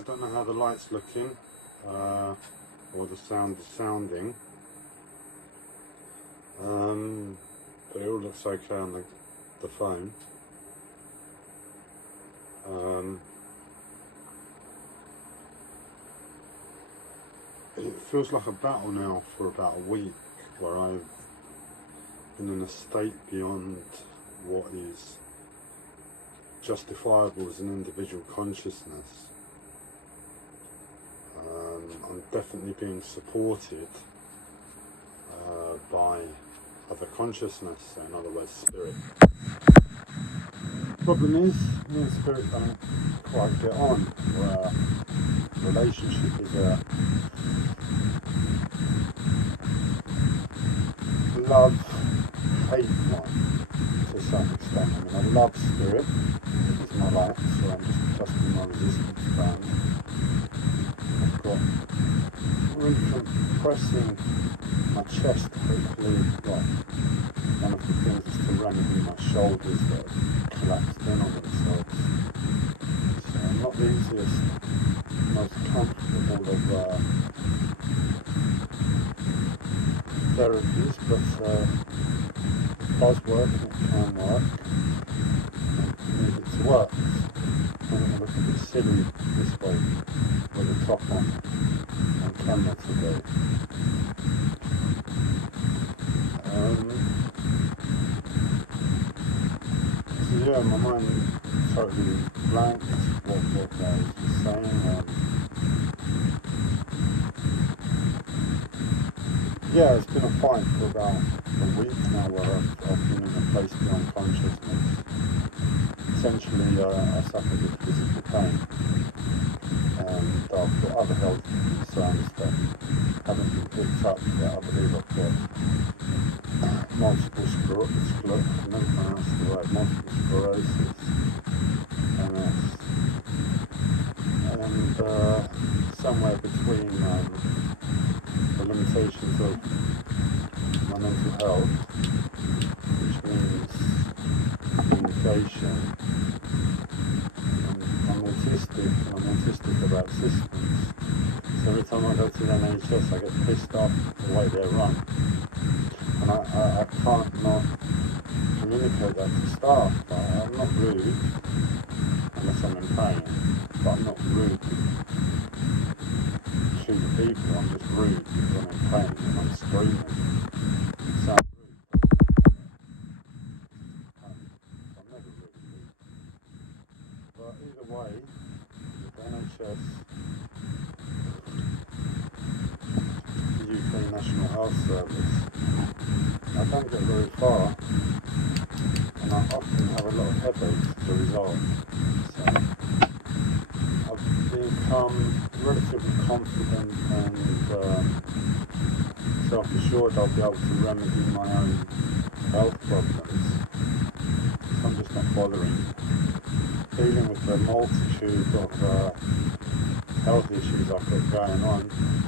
I don't know how the light's looking, or the sound is sounding, but it all looks okay on the phone. It feels like a battle now for about a week, where I've been in a state beyond what is justifiable as an individual consciousness. I'm definitely being supported by other consciousness, so in other words, spirit. Problem is, me and spirit don't quite get on, where relationship is a love-hate one to some extent. I mean, I love spirit, it's my life, so I'm just adjusting my resistance band. I've got really compressing my chest, hopefully, well, one of the things is to remedy my shoulders that have collapsed in on themselves. So not the easiest, most comfortable of therapies, but it does work and it can work. And if it works, I'm going to look a bit silly this way with the top on camera today. So yeah, my mind totally blanked what I was just saying. Yeah, it's been a fight for about a week now, where I've been in a place beyond consciousness. Essentially, I suffered with physical pain, and I've got other health concerns that haven't been picked up yet. I believe I've got multiple sclerosis, I can never pronounce the word, multiple sclerosis, MS, and somewhere between the limitations of my mental health, which means communication. I'm autistic about systems, so every time I go to the NHS I get pissed off the way they run, and I can't not communicate that to staff. I'm not rude unless I'm in pain, but I'm not rude to the people. I'm just rude because I'm in pain and I'm screaming. It sounds rude, but I'm never rude. But either way, the NHS, the UK National Health Service, I don't get very far, and I often have a lot of headaches to resolve. So I've become relatively confident and self-assured I'll be able to remedy my own health problems. So I'm just not bothering dealing with the multitude of health issues I've got going on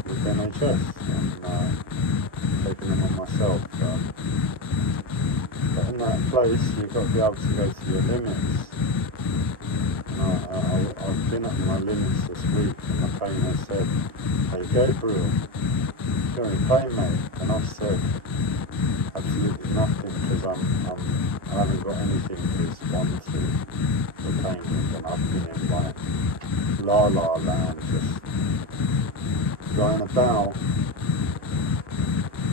with NHS, and taking them on myself. But in that place, you've got to be able to go to your limits. I've been at my limits this week, and my trainer said, "Hey Gabriel, you're in pain, mate," and I've said absolutely nothing, because I haven't got anything to respond to the pain with, and I've been in like la land, just going about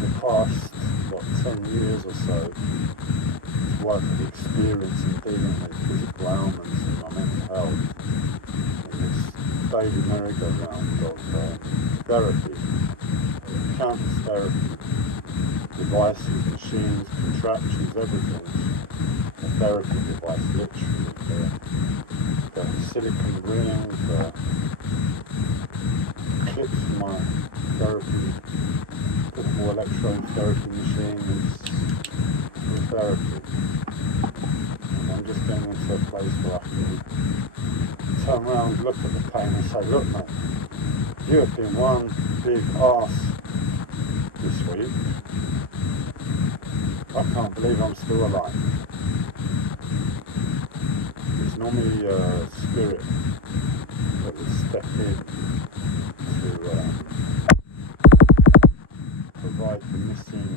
the past 10 years or so worth of experience in dealing with physical ailments and my mental health in this daily merry-go-round of therapy, countless therapy, devices, machines, contraptions, everything. A therapy device, literally, the silicone ring, the clips for my therapy, portable electrotherapy machine, it's therapy. And I'm just getting into a place where I can turn around, look at the pain and say, "Look mate, you have been one big arse this week. I can't believe I'm still alive." It's normally spirit that would step in to provide the missing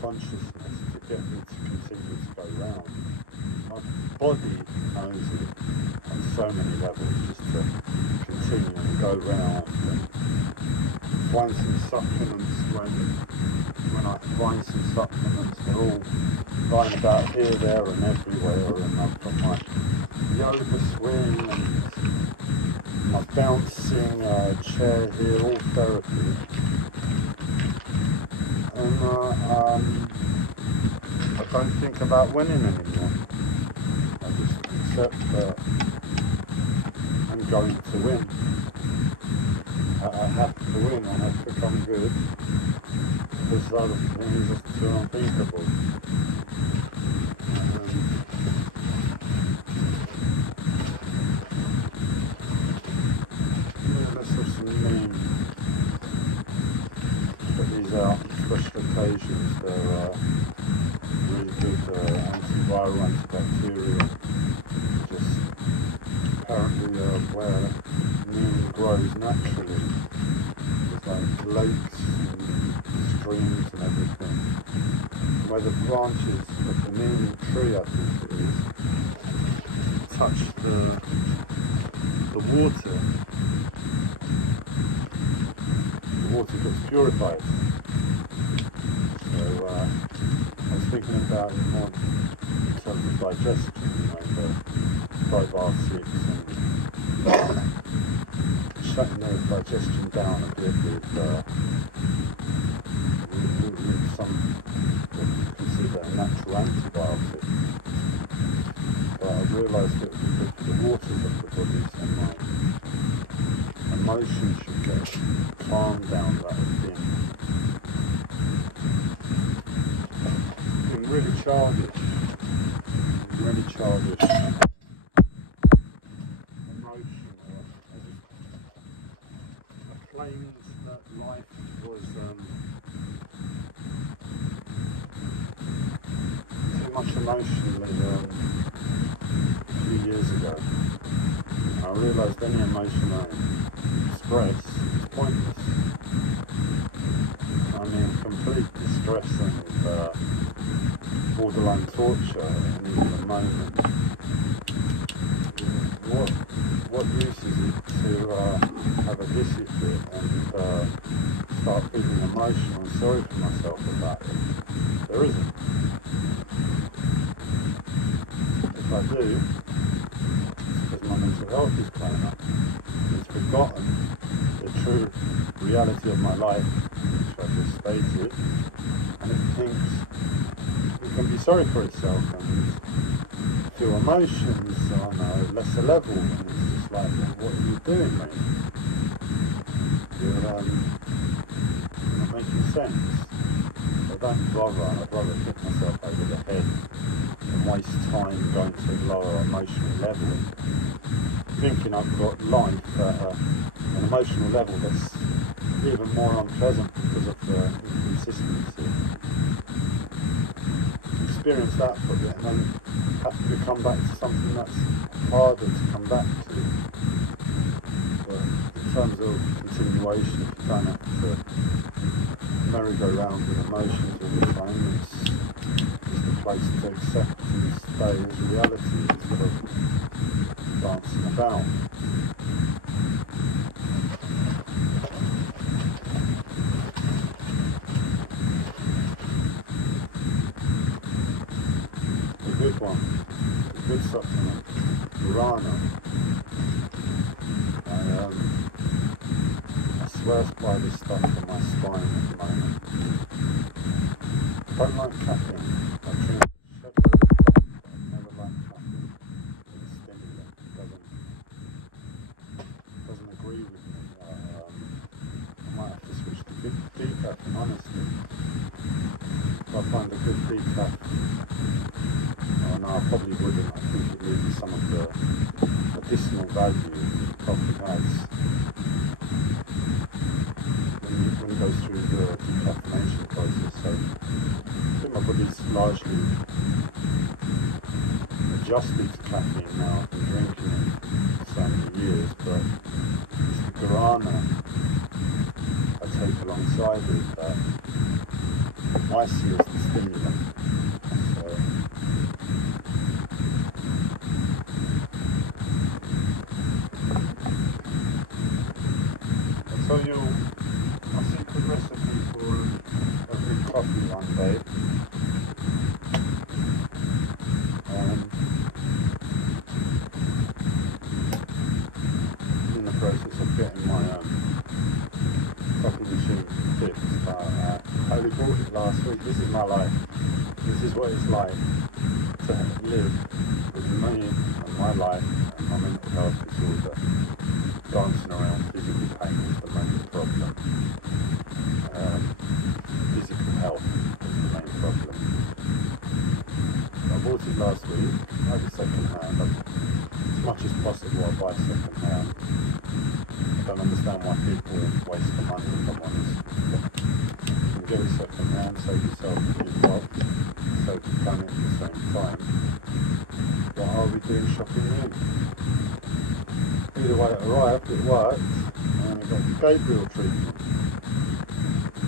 consciousness to get me to continue to go round. My body knows it on so many levels, just to continue and go round and find some supplements. When I find some supplements, they're all lying about here, there and everywhere, and I've got my yoga swing and my bouncing chair here, all therapy. And I don't think about winning anymore. I just accept that I'm going to win. I have to win, I have to become good, because other things are too unthinkable. Let's have some neem. Put these out fresh occasions. They're really good antiviral, antibacterial. Just apparently where neem grows naturally. There's like lakes and streams and everything. Where the branches of the neem tree, I think it is, touch the water. The water gets purified. So I was thinking about it more in terms of digestion, the probiotics and shutting their digestion down a bit with some what you consider a natural antibiotic. But I realised that the waters of the body and my emotions should get calmed down that have been really childish, emotional. I claimed that life was too much emotionally a few years ago. I realised any emotion I express is pointless. I'm in complete distress and borderline torture at any given moment. What use is it to have a hissy fit and start feeling emotional and sorry for myself about it? There isn't. If I do, because my mental health is playing up. It's forgotten the true reality of my life, which I just stated, and it thinks it can be sorry for itself and feel emotions on a lesser level, and it's just like, well, what are you doing, mate? You're not making sense. I don't bother, I'd rather hit myself over the head and waste time going to a lower emotional level, thinking I've got life at an emotional level that's even more unpleasant because of the inconsistency. Experience that for a bit and then have to come back to something that's harder to come back to. But in terms of continuation, if you don't have to merry-go-round with emotions all the time, it's just a place to accept and stay as reality instead of dancing about. A good one, a good supplement, guarana. I swear by this stuff on my spine at the moment. I don't like caffeine. I drink a shed load of coffee, but I never like caffeine. It's stimulant. It doesn't agree with me. I might have to switch to decaf, honestly. If I find a good decaf, oh no, I probably wouldn't. I think it loses some of the medicinal value coffee has. When it goes through the decaffeination process, so I think my body's largely adjusted to caffeine now. I've been drinking it, so so many years, but it's the guarana I take alongside it that I see as the stimulant. So I secret recipe for a big coffee one day. In the process of getting my coffee machine fixed. I only bought it last week. This is my life. This is what it's like to live with me and my life and my mental health disorder. Dancing around physical pain is the main problem. Physical health is the main problem. I bought it last week. I had it second hand. As much as possible I buy second hand. I don't understand why people waste the money, if I'm honest. You can get it second hand, save yourself a few bucks, save the planet at the same time. What are we doing shopping new? Either way it arrived, it worked, and it got the Gabriel treatment.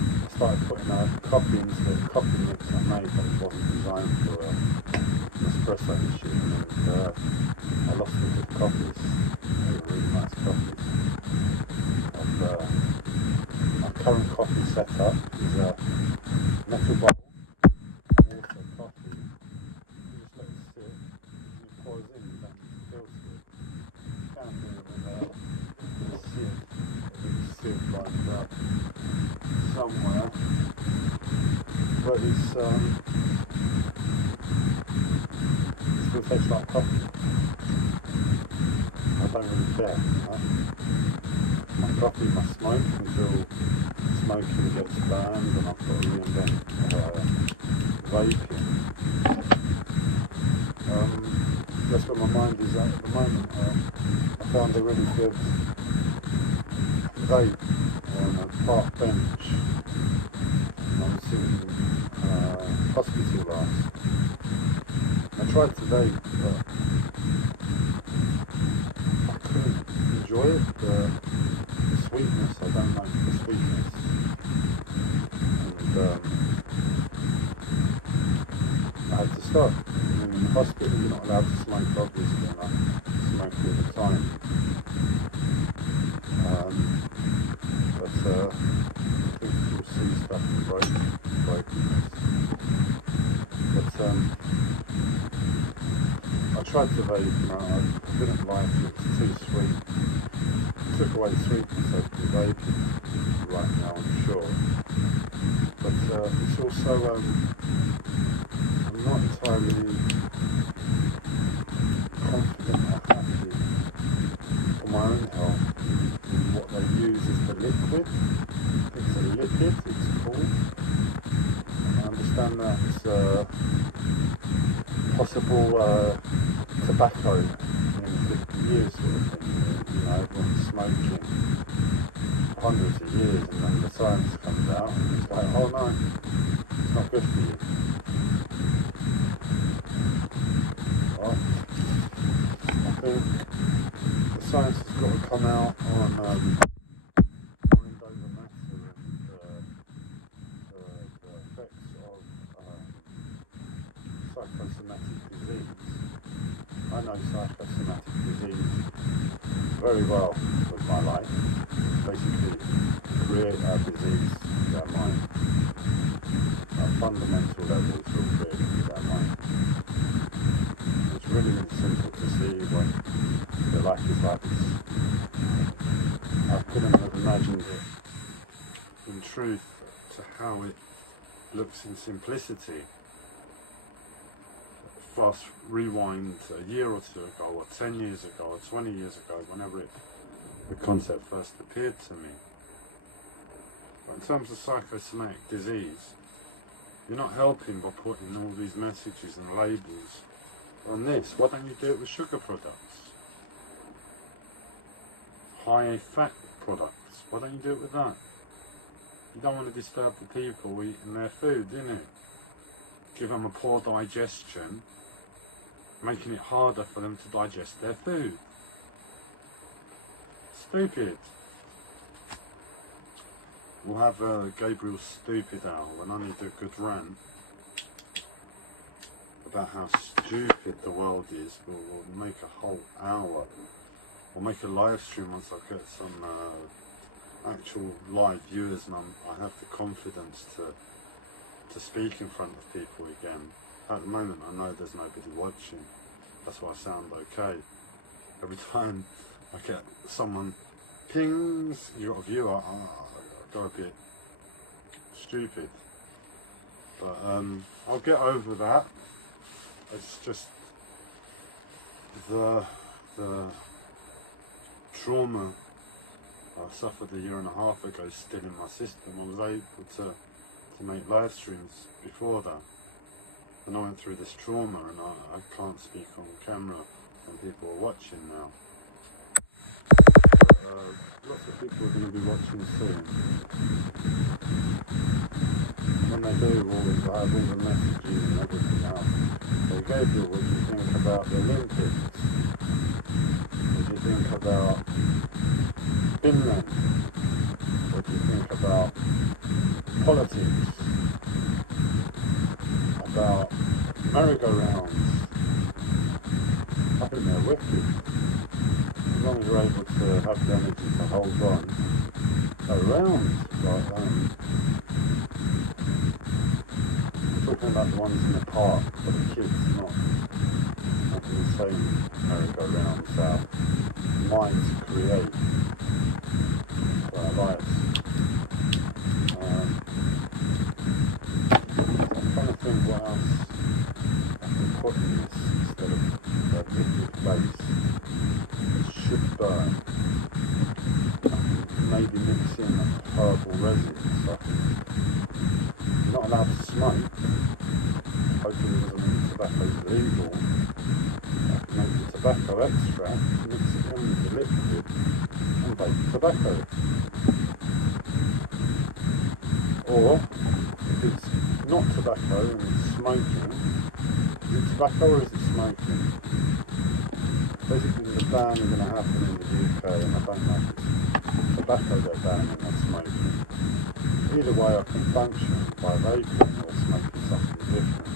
I started putting coffee into the coffee mix I made, but it wasn't designed for an espresso machine, and I lost a few coffees. They were really nice coffees. My current coffee setup is a metal bowl, water, coffee. You just let it sit, and it pours in, you don't need to filter it. Down here with a sieve lined up somewhere, but it still tastes like coffee. I don't really care. My coffee, my smoke, until smoking gets banned and I've got to reinvent vaping. That's where my mind is at the moment. I found a really good vape on a park bench. I was in hospital last. I tried to vape, but I couldn't enjoy it. The sweetness, I don't like the sweetness. And I had to stop. In the hospital you're not allowed to smoke, obviously, and I smoked all the time. But I think you'll see stuff in brokenness. But I tried to vape and I didn't like it, it was too sweet. It took away the sweetness of the vaping right now, I'm sure. But it's also, I'm not entirely confident or happy for my own health in what they use as the liquid. It's a lipid, it's called. I understand that it's possible tobacco in 50 years sort of thing. You know, everyone's smoking for hundreds of years and then the science comes out and it's like, oh no, it's not good for you. Well, I think the science has got to come out on mind over matter and the effects of psychosomatic disease. I know psychosomatic disease very well with my life. Basically, create a disease with our mind. At a fundamental level, it's all created with our mind. It's really, really simple to see when the life is like this. I couldn't have imagined it in truth to how it looks in simplicity. Fast rewind a year or two ago, or 10 years ago, or 20 years ago, whenever the concept first appeared to me. But in terms of psychosomatic disease, you're not helping by putting all these messages and labels on this. Why don't you do it with sugar products? High fat products. Why don't you do it with that? You don't want to disturb the people eating their food, do you? Give them a poor digestion, making it harder for them to digest their food. stupid. We'll have Gabriel's stupid hour when I need a good rant about how stupid the world is. We'll make a whole hour. We'll make a live stream once I get some actual live viewers and I have the confidence to speak in front of people again. At the moment I know there's nobody watching. That's why I sound okay. Every time I get someone pings, you got a viewer, I go a bit stupid. But I'll get over that. It's just the trauma I suffered a year and a half ago still in my system. I was able to make live streams before that. And I went through this trauma and I can't speak on camera when people are watching now. But, lots of people are going to be watching soon. When they do, I have all the messages and everything else. So Gabriel, what do you think about the Olympics? What do you think about Finland? What do you think about politics? About merry-go-rounds? I think they're wicked. As long as you're able to have the energy to hold on, go round like I'm talking about the ones in the park for the kids, not the same merry-go-rounds that minds create for our lives. I'm trying to think what else I can put in this instead of the liquid base. It should burn. Maybe mix in herbal resin so you're not allowed to smoke. Hopefully it doesn't mean tobacco is illegal. I can make the tobacco extract, mix it in with the liquid and vape tobacco. Or if it's not tobacco and it's smoking, is it tobacco or is it smoking? Basically there's a ban going to happen in the UK and I don't know if it's tobacco they're banning or smoking. Either way I can function by vaping or smoking something different.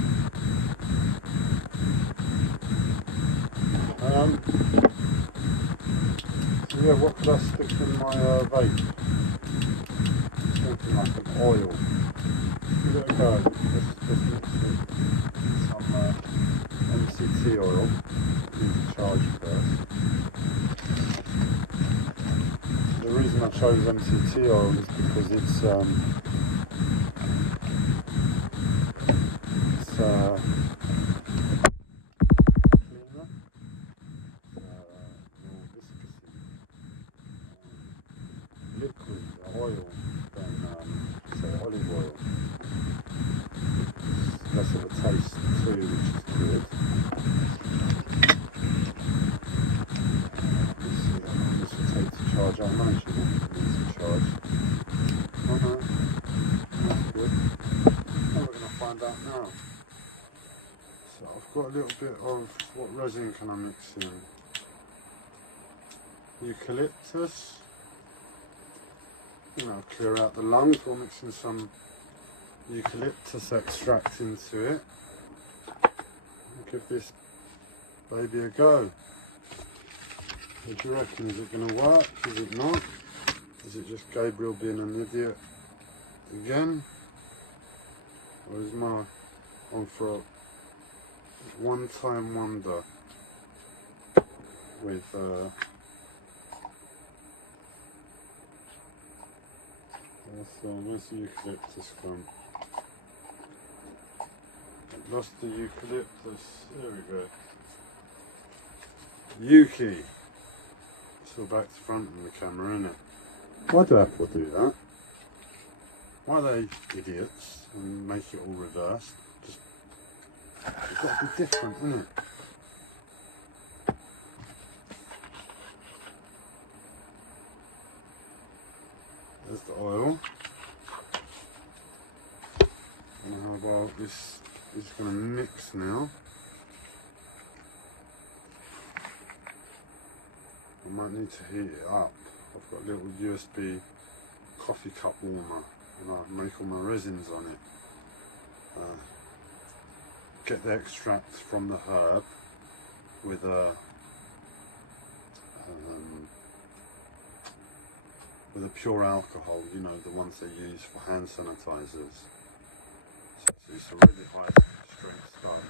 So yeah, what could I stick in my vape? Something like an oil. Give it a go. Let's mix it. Some MCT oil. Need to charge first. The reason I chose MCT oil is because it's cleaner, more viscosity, liquid oil than say olive oil. It's less of a taste too, which is good. This will take to charge. I managed to get it to charge. Oh no, that's good. What we're going to find out now. So I've got a little bit of, what resin can I mix in? Eucalyptus. You know, clear out the lungs. We'll mix in some eucalyptus extract into it. Give this baby a go. What do you reckon? Is it going to work? Is it not? Is it just Gabriel being an idiot again? Or is my on for a one-time wonder with where's the eucalyptus gone? Lost the eucalyptus. There we go. Yuki. It's all back to front in the camera, isn't it? Why do Apple do that? Why are they idiots and make it all reversed? Just, it's got to be different, isn't it? There's the oil. And how about this is going to mix now. I might need to heat it up. I've got a little USB coffee cup warmer, and I make all my resins on it. Get the extract from the herb with a pure alcohol, you know, the ones they use for hand sanitizers. So it's a really high strength stuff.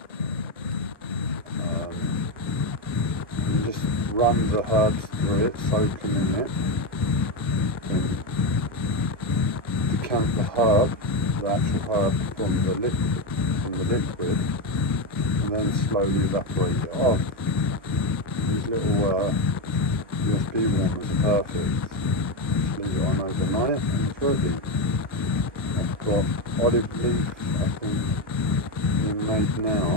You just run the herbs through it, soak them in it, and decant the herb, the actual herb from the liquid, and then slowly evaporate it off. These little USB warmers are perfect. Just leave it on overnight and it's ready. I've got olive leaf, I think, being made now.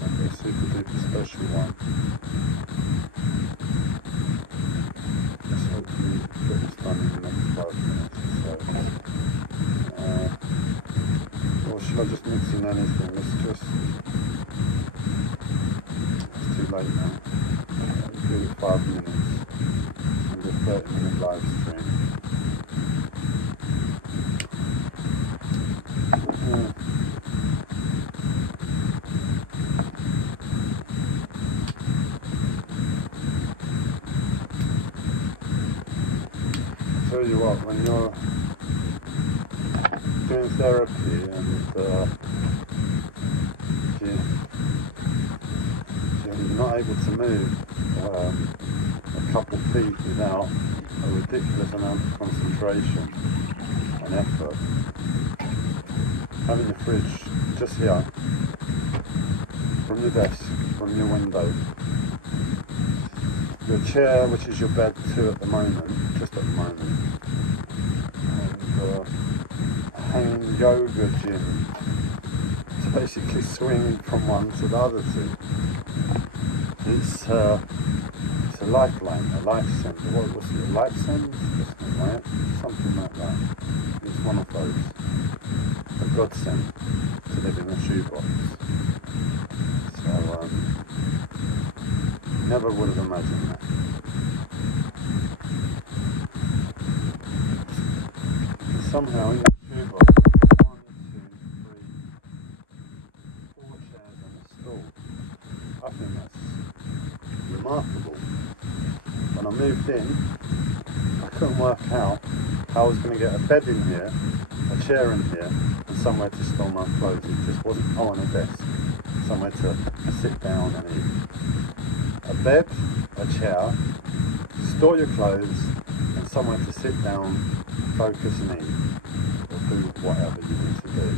Like a super duper special one. Let's hopefully get this done in the next 5 minutes or so. Or should I just mix in anything? It's too late now. I'll do it 5 minutes and a 30-minute live stream. I tell you what, when you're doing therapy and you're not able to move a couple of feet without a ridiculous amount of concentration and effort, having your fridge just here, from your desk, from your window, your chair, which is your bed too at the moment, just at the moment, and a hanging yoga gym to basically swing from one to the other two. It's a lifeline, a life send. What was it? A life send? Right? Something like that. It's one of those. A godsend to live in a shoebox. So never would have imagined that. And somehow in the shoebox, 1, 2, 3, 4 chairs and a stool. I think that's remarkable. When I moved in, I couldn't work out how I was going to get a bed in here, a chair in here, and somewhere to store my clothes. It just wasn't on a desk, somewhere to sit down and eat. A bed, a chair, store your clothes, and somewhere to sit down, focus and eat, or do whatever you need to do.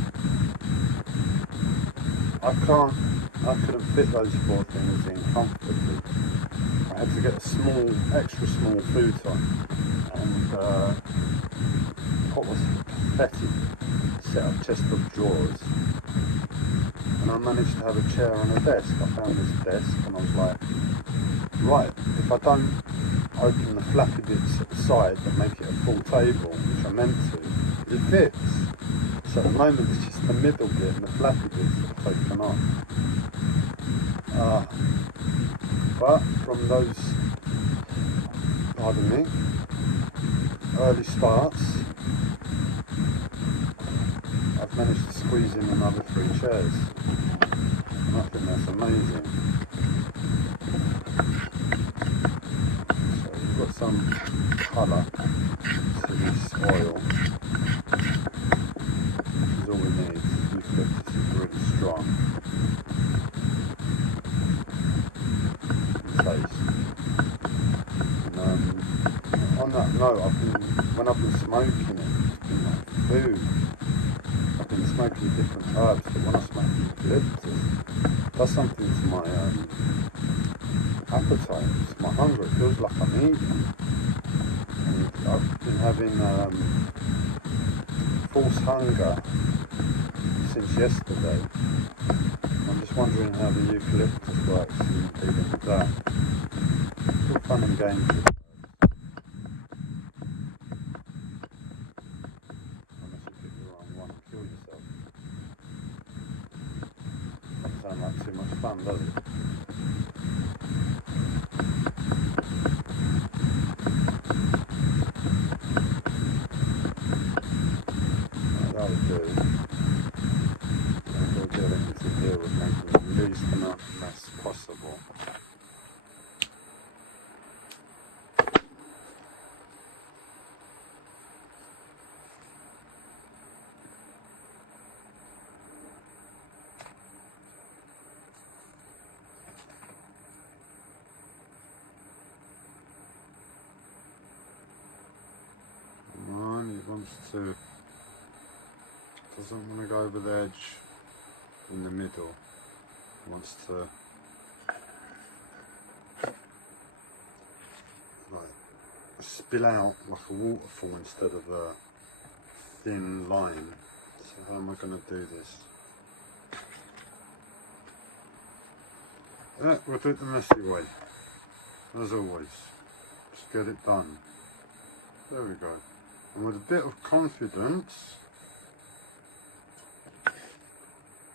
I couldn't fit those 4 things in comfortably. I had to get a extra small futon, and what was a pathetic set of chest of drawers. And I managed to have a chair and a desk. I found this desk and I was like, right, if I don't open the flappy bits at the side and make it a full table, which I meant to, it fits. So at the moment it's just the middle bit and the flappy bits that are taken off. But from those, pardon me, early starts, I've managed to squeeze in another 3 chairs. And I think that's amazing. So you've got some colour to this oil, which is all we need. Eucalyptus is really strong. Taste. And on that note, when I've been smoking it, it's been like food. I've been smoking different herbs, but when I smoke eucalyptus, it does something to my appetite, to my hunger. It feels like I'm eating. And I've been having false hunger since yesterday. I'm just wondering how the eucalyptus works in dealing with that. It's all fun and games with herbs. Unless you pick the wrong one and kill yourself. Doesn't sound like too much fun, does it? amount of mess possible. He wants to, doesn't want to go over the edge in the middle. He wants to like spill out like a waterfall instead of a thin line. So how am I going to do this? Yeah, we'll do it the messy way, as always. Just get it done. There we go. And with a bit of confidence,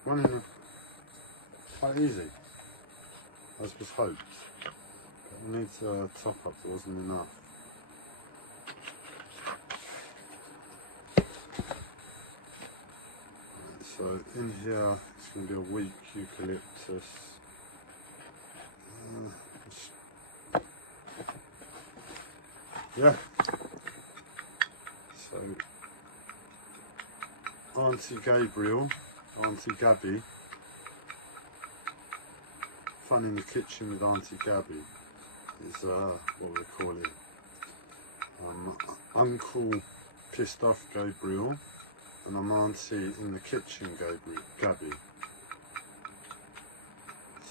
running quite easy, as was hoped. But we need to top up, there wasn't enough. So in here, it's going to be a weak eucalyptus. Yeah. So, Auntie Gabriel, Auntie Gabby, fun in the kitchen with Auntie Gabby is what we're calling Uncle Pissed Off Gabriel, and I'm Auntie in the kitchen Gabby.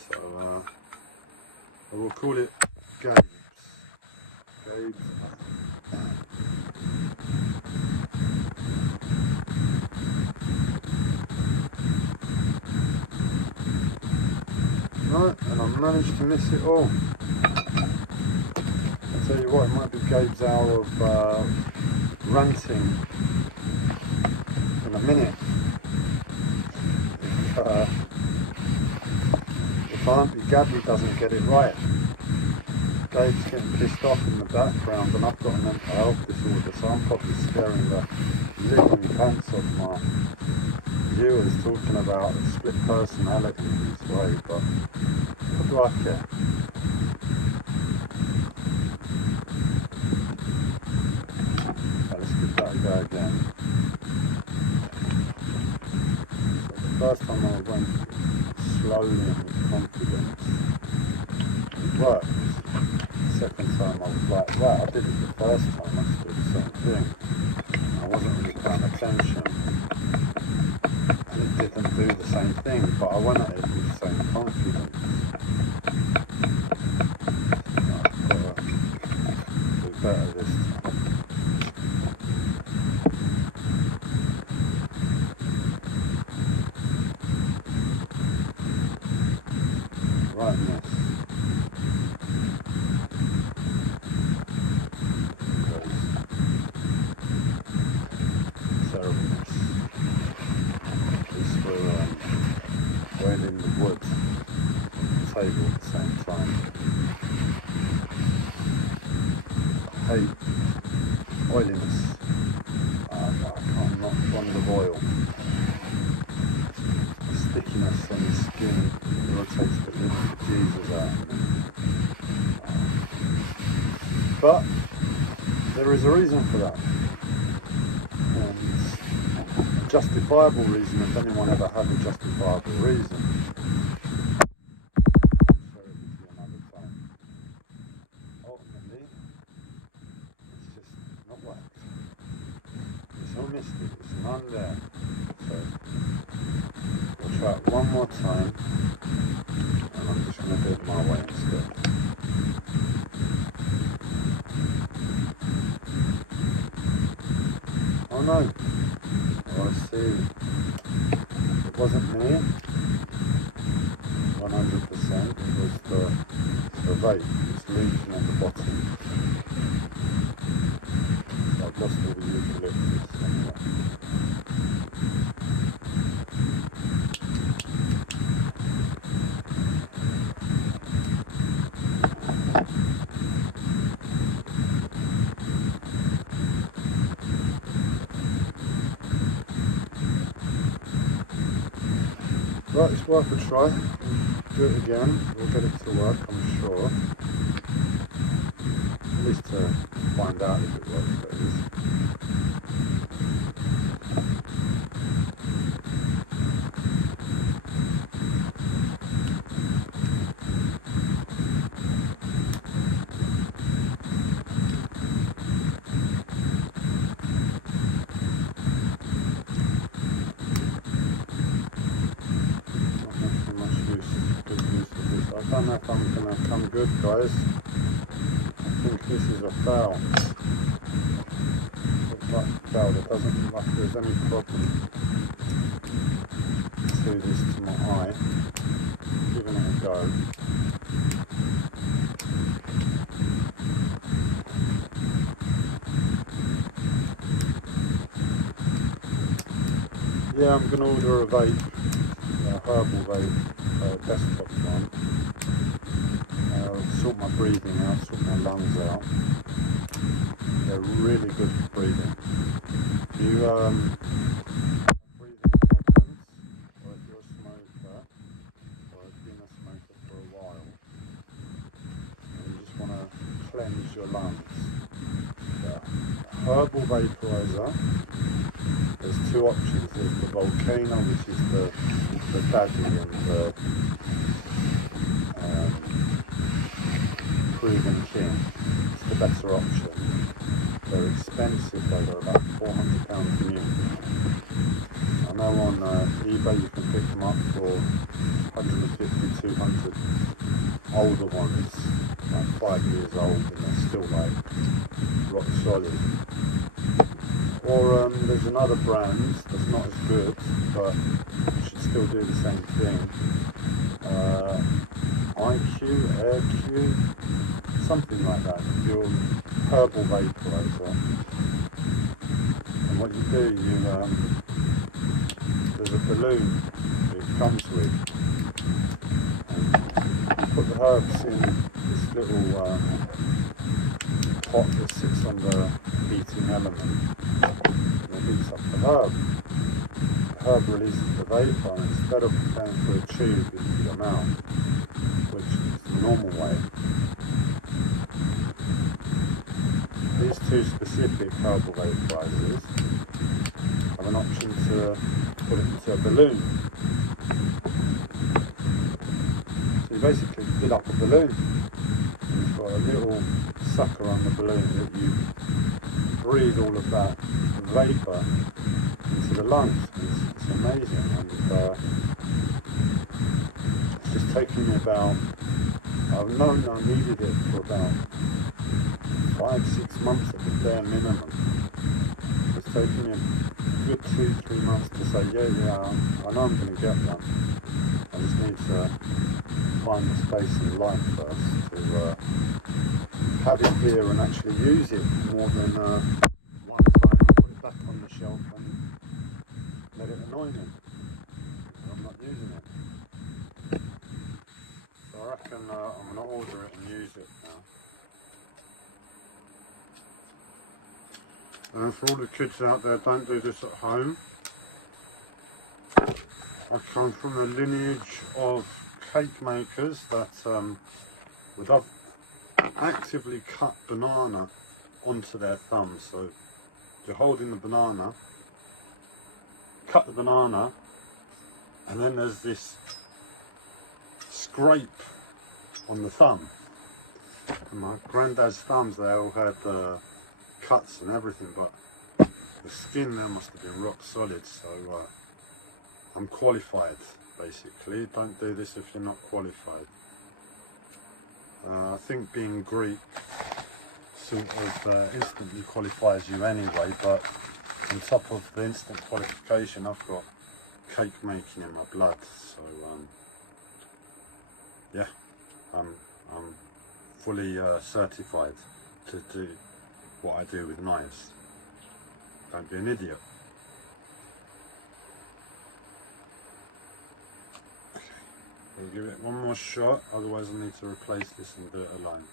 So we'll call it Gabe's. Right, and I managed to miss it all. I'll tell you what, it might be Gabe's hour of ranting in a minute. If Auntie Gabby doesn't get it right. Gabe's getting pissed off in the background, and I've got a mental health disorder, so I'm probably scaring the living pants off my viewers talking about a split personality this way, but what do I care? Right, let's give that a go again. So the first time I went slowly and with confidence, it worked. The second time I was like, right, I did it the first time, I just did the same thing. I wasn't really paying attention. And it didn't do the same thing, but I went at it with the same confidence. I've got to do better this time. Rightness. Terribleness. In the woods on the table at the same time. I hate oiliness. I can't not bond of oil. The stickiness on the skin irritates the living Jesus out of me. But there is a reason for that. And a justifiable reason, if anyone ever had a justifiable reason. Ultimately, it's just not worked. It's all missed it, it's none there. So we'll try it one more time, and I'm just going to do it my way instead. Oh no! Oh, I see. It wasn't me. 100%. It was the vape. It's leaking at the bottom. So I've lost all the eucalyptus anyway. Right, it's worth a try. do it again. We'll get it to work, I'm sure. At least to find out if it works, that is. I don't know if I'm going to come good, guys. I think this is a foul. Looks like a foul. It doesn't look like there's any problem to this to my eye. Giving it a go. Yeah, I'm going to order a vape, a herbal vape, desktop one. Sort my breathing out, sort my lungs out. They're really good for breathing. If you have breathing problems, or if you're a smoker, or have been a smoker for a while, and you just want to cleanse your lungs, herbal vaporizer, there's two options. There's the Volcano, which is the daddy and the proven king. It's the better option. They're expensive though, they're about £400 new. I know on eBay you can pick them up for 150, 200. Older ones, like 5 years old, and they're still like rock solid. Or there's another brand that's not as good, but should still do the same thing. IQ, something like that. Your herbal vaporizer. And what you do, there's a balloon it comes with. And you put the herbs in this little pot that sits on the heating element. And it heats up the herb. The herb releases the vapour, and instead of going through a tube into your mouth, which is the normal way, these two specific herbal vaporizers have an option to put it into a balloon. So you basically fill up a balloon. You've got a little sucker on the balloon that you breathe all of that vapour into the lungs. It's amazing, and it's just taken me about, I've known I needed it for about 5-6 months at the bare minimum. It's taken me a good 2-3 months to say, yeah, I know I'm going to get one. I just need to find the space in life first to have it here and actually use it more than one time I put it back on the shelf and let it annoy me. I'm not using it. So I reckon I'm going to order it and use it now. And for all the kids out there, don't do this at home. I come from a lineage of cake makers that would have actively cut banana onto their thumb. So you're holding the banana, cut the banana, and then there's this scrape on the thumb. And my granddad's thumbs, they all had cuts and everything, but the skin there must have been rock solid. So I'm qualified, basically. Don't do this if you're not qualified. I think being Greek sort of instantly qualifies you anyway, but on top of the instant qualification, I've got cake making in my blood. So yeah, I'm fully certified to do what I do with knives. Don't be an idiot. I'll give it one more shot, otherwise I need to replace this and do it alone.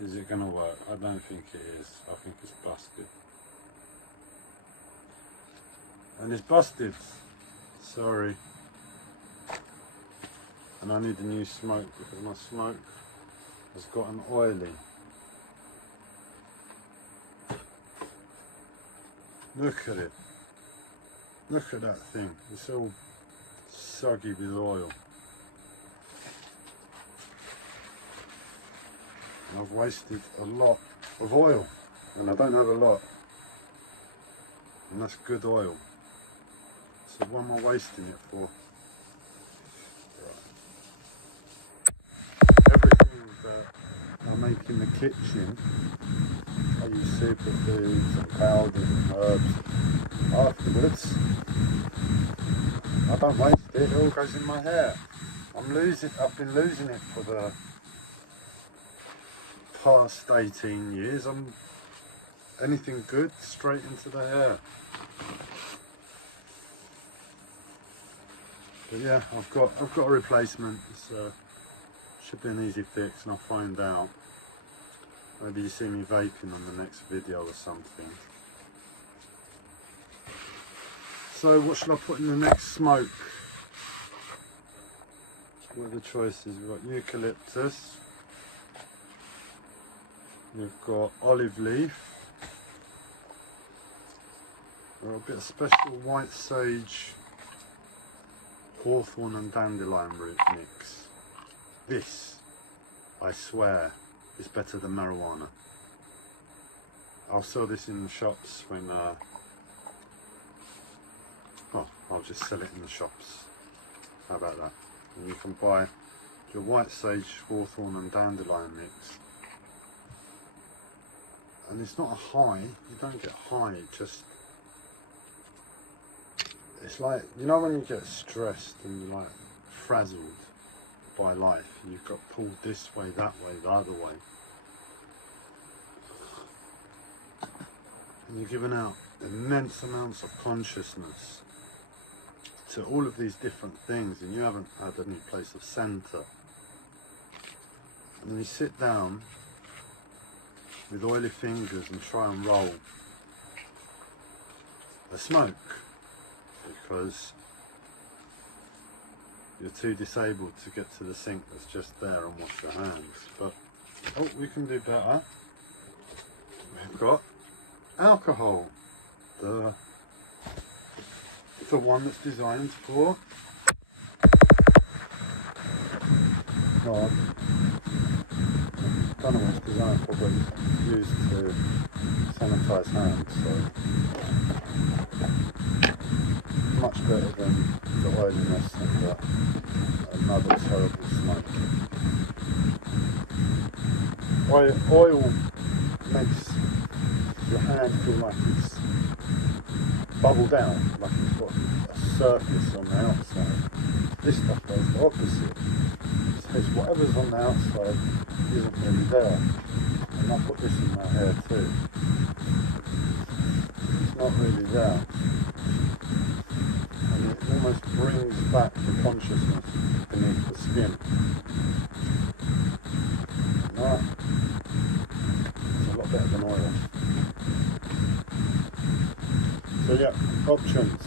Is it going to work? I don't think it is. I think it's busted. And it's busted. Sorry. and I need a new smoke because my smoke has gotten oily. Look at it. Look at that thing. It's all soggy with oil. And I've wasted a lot of oil, and I don't have a lot. And that's good oil. So what am I wasting it for? Right. Everything that I make in the kitchen, I use superfoods and powders and herbs. Afterwards, I don't waste it, it all goes in my hair. I've been losing it for the past 18 years. Anything good, straight into the hair. But yeah, I've got a replacement. It's should be an easy fix, and I'll find out. Maybe you see me vaping on the next video or something. So what should I put in the next smoke? What are the choices? We've got eucalyptus, we've got olive leaf, we've got a bit of special white sage, hawthorn and dandelion root mix. This, I swear, is better than marijuana. I'll sell this in the shops when I'll just sell it in the shops. How about that? And you can buy your white sage, hawthorn and dandelion mix. And it's not a high, you don't get high, it's like, you know when you get stressed and you're like frazzled by life, and you've got pulled this way, that way, the other way. And you're giving out immense amounts of consciousness to all of these different things, and you haven't had any place of centre. And then you sit down with oily fingers and try and roll a smoke because you're too disabled to get to the sink that's just there and wash your hands. But oh, we can do better. We've got alcohol, the one that's designed for I don't know what it's designed for, but it's used to sanitise hands, so much better than the oiliness and another terrible smoke. Oil makes your hand feel like it's bubbled down, like it's got a surface on the outside. This stuff does the opposite. So it's whatever's on the outside isn't really there. And I put this in my hair too. It's not really there. And it almost brings back the consciousness beneath the skin. And that is a lot better than oil. So yeah, options.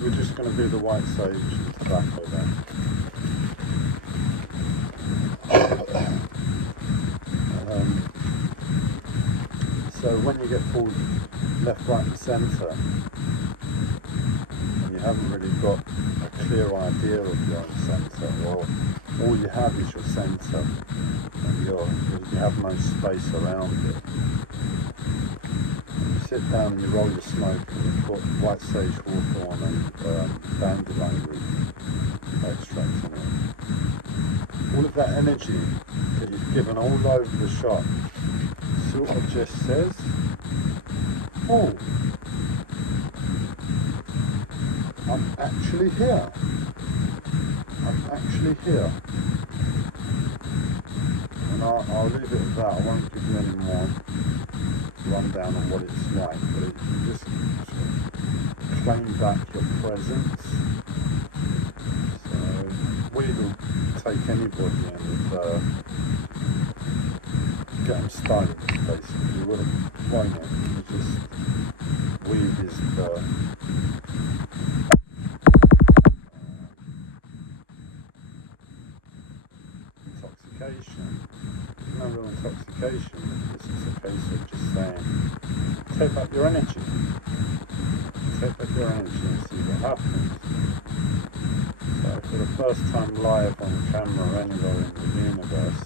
We're just going to do the white sage and tobacco then. So when you get pulled left, right and centre, and you haven't really got a clear idea of your own centre, or all you have is your centre, and you have no space around it. You sit down and you roll your smoke, and you put white sage, hawthorn and dandelion root extract in it. All of that energy that you've given all over the shop sort of just says, oh, I'm actually here. I'm actually here. And I'll leave it at that. I won't give you any more rundown on what it's like, but you just claim back your presence. So weed will take anybody and get them started, basically. You won't it? You just, weed is intoxication. There's no real intoxication. This is a case of just saying, take up your energy. Take up your energy and see what happens. So for the first time live on camera anywhere in the universe,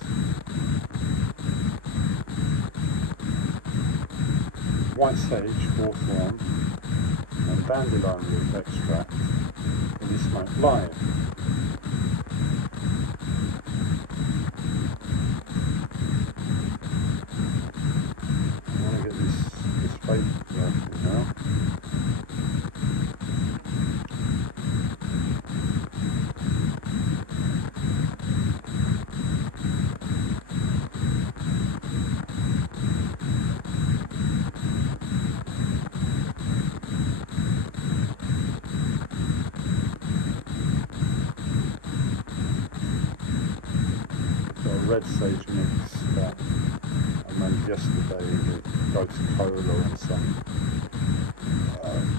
white sage, hawthorn and dandelion root extract will be smoked live. I want to get this vape working now. Red sage mix that I made yesterday with Tobbacco and some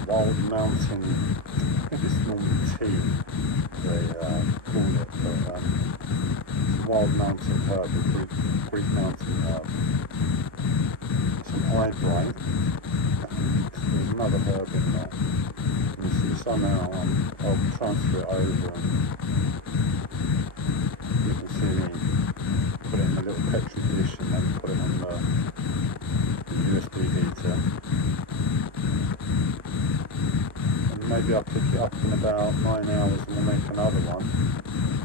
wild mountain, I think it's normally tea they call it, but some wild mountain herb, a Greek mountain herb, some eyebright, there's another herb in there, and see somehow I'll transfer it over and you can see me put it in a little petri dish and then put it on the USB heater, and maybe I'll pick it up in about 9 hours and we'll make another one,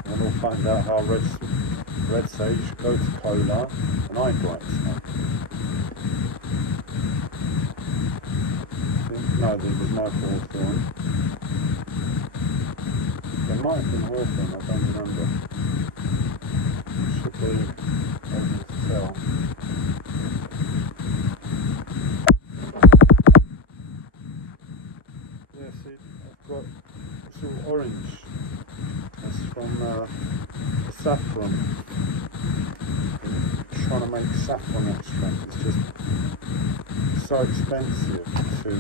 and we'll find out how red sage, Tobbacco and eyebright smoke. No, there was no hawthorn. There might have been hawthorn, I don't remember. Should be able to tell. Yeah, see, I've got it's all orange. It's from saffron. I'm trying to make saffron extract. It's just so expensive to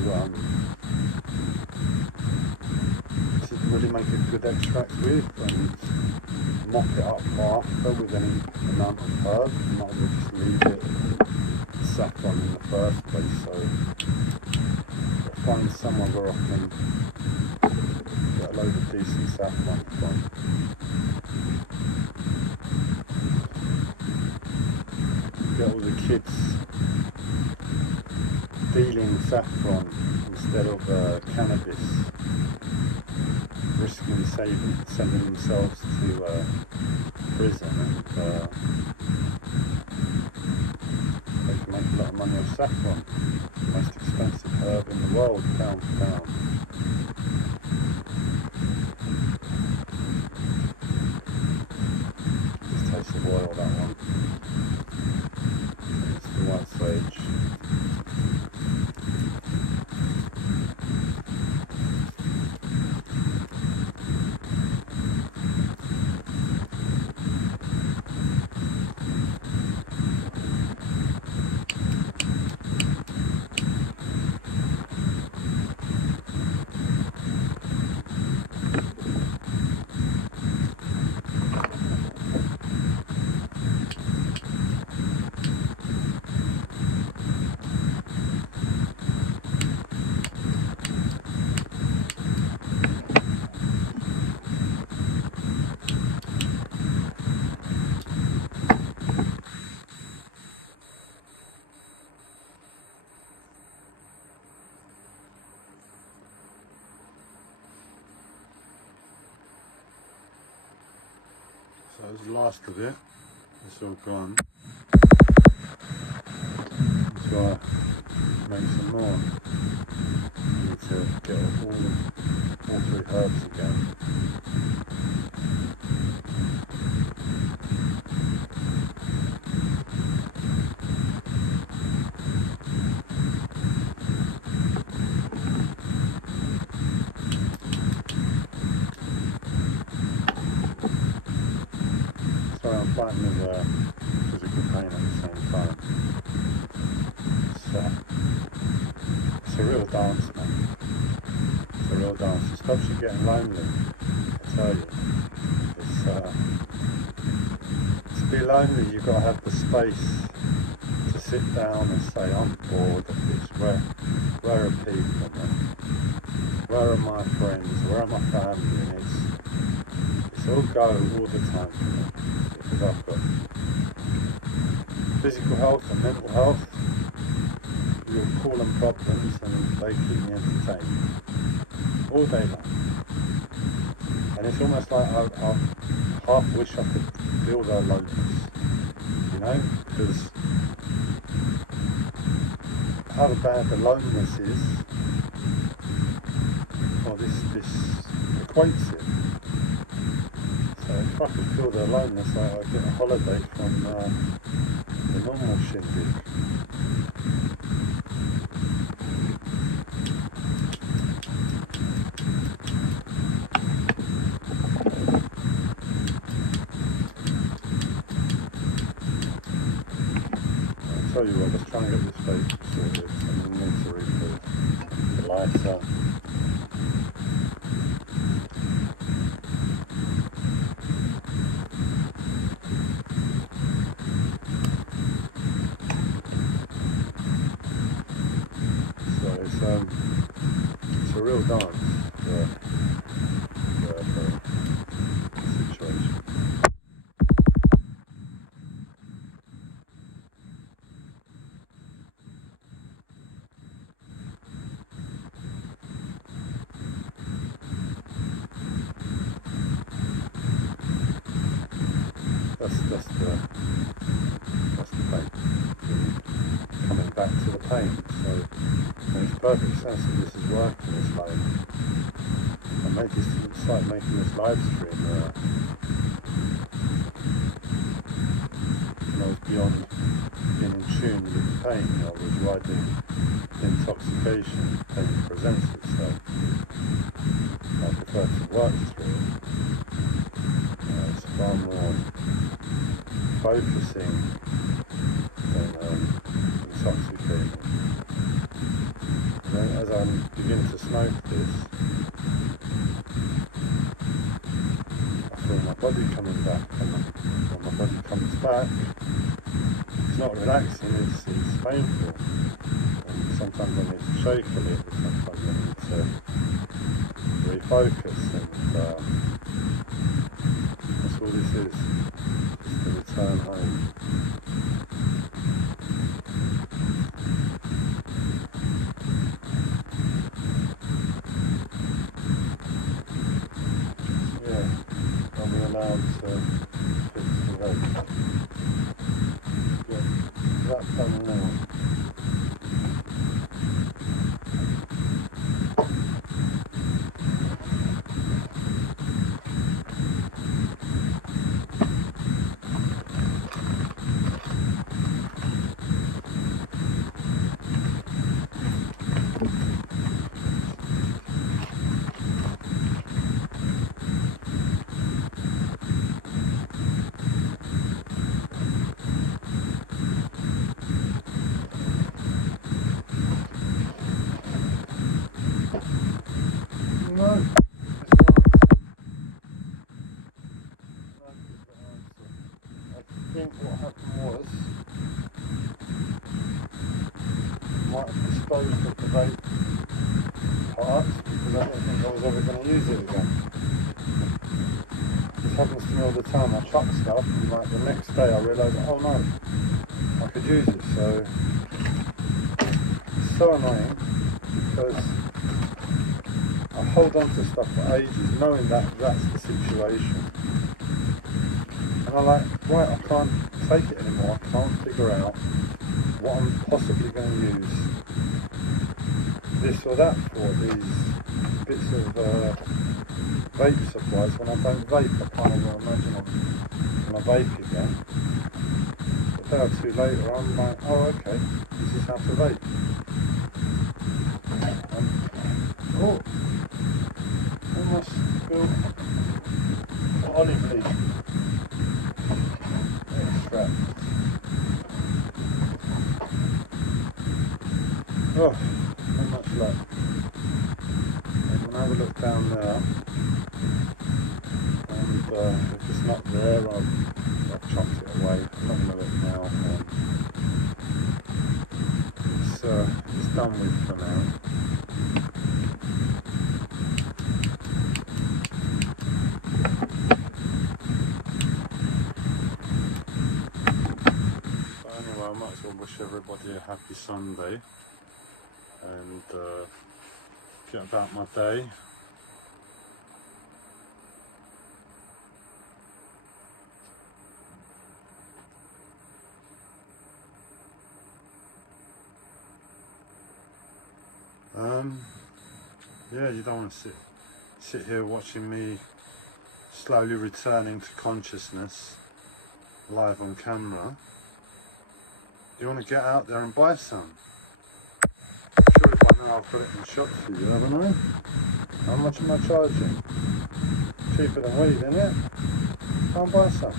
really make a good extract with, and mop it up after with any amount of herb. You might as well just leave it saffron in the first place, so I'll find somewhere where I can get a load of decent saffron from. Get all the kids dealing saffron instead of cannabis, risking sending themselves to prison, and they can make a lot of money off saffron, the most expensive herb in the world, pound for pound. Just tastes of oil, that one. It's the white sage. So that's the last of it. It's all gone. So I make some more. I need to get all three herbs again. Sorry, I'm fighting with physical pain at the same time. It's a real dance, man. It's a real dance. It stops you getting lonely. It tell you. It's, to be lonely, you've got to have the space to sit down and say, I'm bored of this. Where are people? Where are my friends? Where are my family? And it's all go all the time for me, because I've got physical health and mental health. You'll call them problems, and they keep me entertained all day long. And it's almost like I half wish I could feel their loneliness, you know, because how bad the loneliness is, well, this equates it. So if I could feel their loneliness, I'd get a holiday from the normal shindig. I'll tell you what, let's try and get this face sorted, and then need to refill the lights up. It's a real dance for the situation. That's the pain. Coming back to the pain. So it makes perfect sense that this is working. It's like it's like making this live stream. I was beyond being in tune with the pain. I was riding the intoxication. Pain presents itself. I prefer to work through it. It's far more focusing than intoxicating. And then as I'm beginning to smoke this, I feel my body coming back, and when my body comes back, it's not relaxing, it's painful. And sometimes I need to shake a little, sometimes I need to refocus, and that's all this is, just to return home. Yeah, I'll be allowed to fix the road. Yeah, that's done now. I think what happened was I might have disposed of the vape parts because I didn't think I was ever going to use it again. This happens to me all the time. I chuck stuff and like the next day I realise, oh no, I could use it. So it's so annoying because I hold on to stuff for ages knowing that that's the situation. And I'm like, right, I can't take it anymore. I can't figure out what I'm possibly going to use this or that for, these bits of vape supplies. When I don't vape, I can't even imagine I'm going to vape again. A day or two later, I'm like, oh okay, this is how to vape. Oh, almost feel olive leaf extract. Oh, not much luck. And when I have a look down there, if it's not there, I've chucked it away. I'm not going to look now. It's done with for now. But anyway, I might as well wish everybody a happy Sunday and get about my day. Yeah, you don't want to sit here watching me slowly returning to consciousness live on camera. You want to get out there and buy some. Surely by now I've got it in the shop for you, haven't I? How much am I charging? Cheaper than weed, isn't it? Go and buy some.